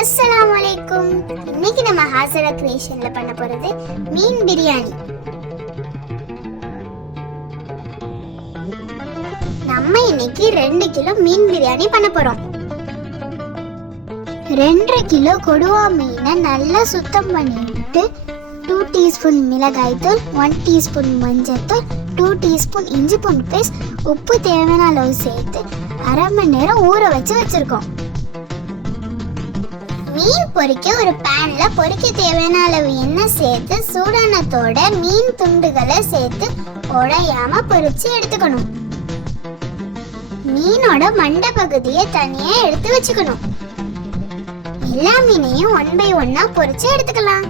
அஸ்ஸலாமு அலைக்கும். இன்னைக்கு நம்ம ஹாசரா கிரியேஷன்ல பண்ண போறது மீன் பிரியாணி. நம்ம இன்னைக்கு 2 கிலோ மீன் பிரியாணி பண்ண போறோம். 2 கிலோ கொடுவா மீனை நல்லா சுத்தம் பண்ணிட்டு 2 டீஸ்பூன் மிளகாய் தூள், 1 டீஸ்பூன் மஞ்சள் தூள், 2 டீஸ்பூன் இஞ்சி பூண்டு பேஸ்ட், உப்பு தேவையான அளவு சேர்த்து அரை மணி நேரம் ஊற வச்சிருக்கோம். மீன் பொரிக்க ஒரு பேன்ல பொரிக்க தேவையான அளவு எண்ணெய் சேர்த்து சூடானத்தோட மீன் துண்டுகளை சேர்த்து உடையாம பொரிச்சு எடுத்துக்கணும். மீனோட மண்டை பகுதியை தனியா எடுத்து வச்சுக்கணும். எல்லா மீனையும் 1 by 1 பொரிச்சு எடுத்துக்கலாம்.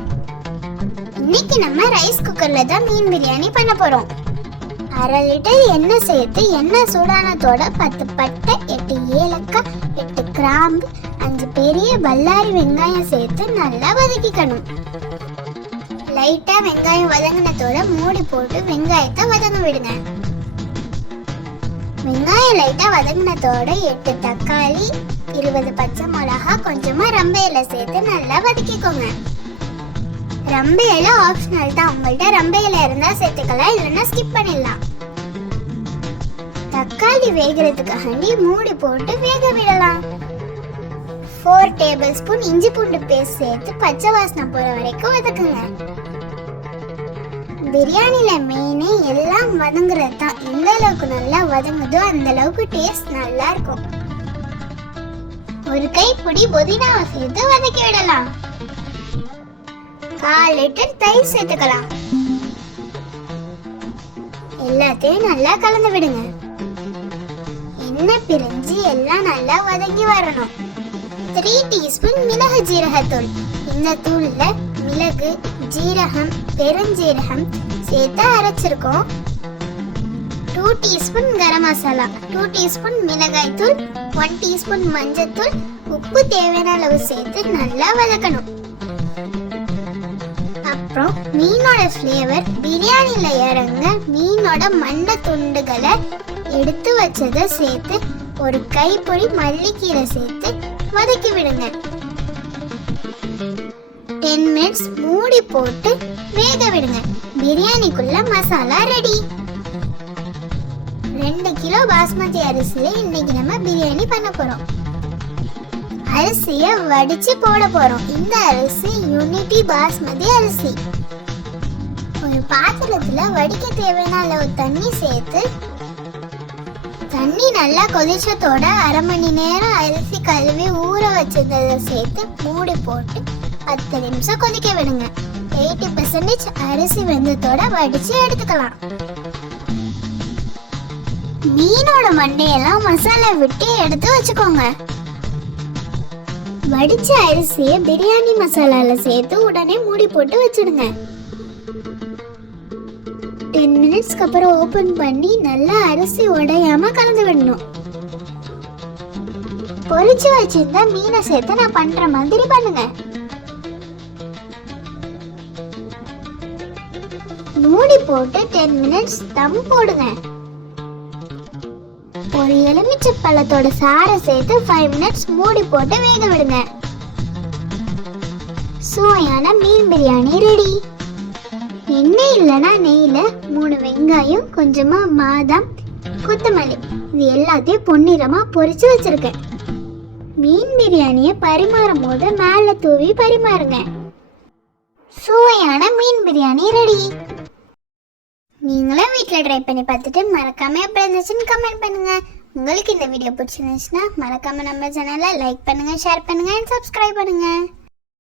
இன்னைக்கு நம்ம ரைஸ் குக்கர்ல தான் மீன் பிரியாணி பண்ண போறோம். 1/2 லிட்டர் எண்ணெய் சேர்த்து எண்ணெய் சூடானத்தோட 10 பட்டை, 8 ஏலக்காய், 8 கிராம்பு, 5 பெரிய பல்லாரி வெங்காயம் சேர்த்து நல்லா வதக்கிக்கணும். லைட்டா வெங்காயம் வதங்கினத்தோட மூடி போட்டு வெங்காயத்தை வதங்க விடுங்க. வெங்காயம் லைட்டா வதங்கினத்தோட 8 தக்காளி, 20 பச்சை மிளகா, கொஞ்சமா ரம்ப இலை சேர்த்து நல்லா வதக்கிக்கோங்க. ரம்ப இலை ஆப்ஷனல் தான், உங்கள்கிட்ட ரம்ப இலை இருந்தா சேர்த்துக்கலாம், இல்லைன்னா ஸ்கிப் பண்ணிடலாம். தக்காளி வேகிறதுக்காண்டி மூடி போட்டு வேக விடலாம். 4 டேபிள் ஸ்பூன் இஞ்சி பூண்டு பேஸ்ட் சேர்த்து பச்சை வாசனை போற வரைக்கும் வதக்குங்க. பிரியாணில மெயினே எல்லாம் வதங்குறது தான். எந்த அளவுக்கு நல்லா வதங்குதோ அந்த அளவுக்கு டேஸ்ட் நல்லா இருக்கும். ஒரு கைப்பிடி புதினாவை சேர்த்து வதக்கி விடலாம். 1/4 லிட்டர் தயிர் சேர்த்துக்கலாம். எல்லாத்தையும் நல்லா கலந்து விடுங்க. எண்ணெய் பிரிஞ்சு எல்லாம் நல்லா வதங்கி வரணும். 3 டீஸ்பூன் மிளகு ஜீரகத்தூள். இந்த தூள்ல மிளகு, ஜீரகம், பெருஞ்சீரகம் சேர்த்து அரைச்சிருக்கோம். 2 டீஸ்பூன் கரம் மசாலா, 2 டீஸ்பூன் மிளகாய் தூள், 1 டீஸ்பூன் மஞ்சள் தூள், உப்பு தேவையான அளவு சேர்த்து நல்லா வதக்கணும். அப்புறம் மீனோட ஃப்ளேவர் பிரியாணில இறங்க மீனோட மண்டை துண்டுகளை எடுத்து வச்சதை சேர்த்து ஒரு கைப்பிடி மல்லிக்கீரை சேர்த்து வதக்கி விடுங்க. 10 மினிட்ஸ் மூடி போட்டு வேக விடுங்க. பிரியாணிக்குள்ள மசாலா ரெடி. 2 கிலோ பாஸ்மதி அரிசியில இன்னைக்கு நம்ம பிரியாணி பண்ண போறோம். அரிசியை வடிச்சு போட போறோம். இந்த அரிசி யூனிட்டி பாஸ்மதி அரிசி. ஒரு பாத்திரத்துல வடிக்க தேவையான அளவு தண்ணி சேர்த்து தண்ணி நல்லா கொதிச்சதோட அரை மணி நேரம் அரிசி கழுவி ஊற வச்சதை சேர்த்து மூடி போட்டு 10 நிமிஷம் கொதிக்க விடுங்க. 80% அரிசி வெந்ததோட வடிச்சு எடுத்துக்கலாம். மீனோட மண்டையெல்லாம் மசாலா விட்டு எடுத்து வச்சுக்கோங்க. வடிச்ச அரிசியை பிரியாணி மசாலால சேர்த்து உடனே மூடி போட்டு வச்சிடுங்க. 10 மினிட்ஸ்க்கு அப்புறம் ஓபன் பண்ணி நல்லா அரிசி உடையாம கலந்து விடணும். பொரிச்சு வச்சிருந்த மீனை சேர்த்து நான் பண்ற மாதிரி பண்ணுங்க. மூடி போட்டு 10 மினிட்ஸ் தம் போடுங்க. ஒரு எலுமிச்சை பழத்தோட சாறை சேர்த்து 5 மினிட்ஸ் மூடி போட்டு வேக விடுங்க. சுவையான மீன் பிரியாணி ரெடி. எண்ணெய் இல்லைன்னா நெய்ல 3 வெங்காயம், கொஞ்சமா பாதாம், கொத்தமல்லி இது எல்லாத்தையும் பொன்னிறமா பொரிச்சு வச்சிருக்கேன். மீன் பிரியாணியை பரிமாறும் போது மேல தூவி பரிமாறுங்க. சுவையான மீன் பிரியாணி ரெடி. நீங்களும் வீட்டில் ட்ரை பண்ணி பார்த்துட்டு மறக்காம எப்படி இருந்துச்சுன்னு கமெண்ட் பண்ணுங்க. உங்களுக்கு இந்த வீடியோ பிடிச்சிருந்துச்சுன்னா மறக்காம நம்ம சேனலை லைக் பண்ணுங்க, ஷேர் பண்ணுங்க, சப்ஸ்கிரைப் பண்ணுங்க.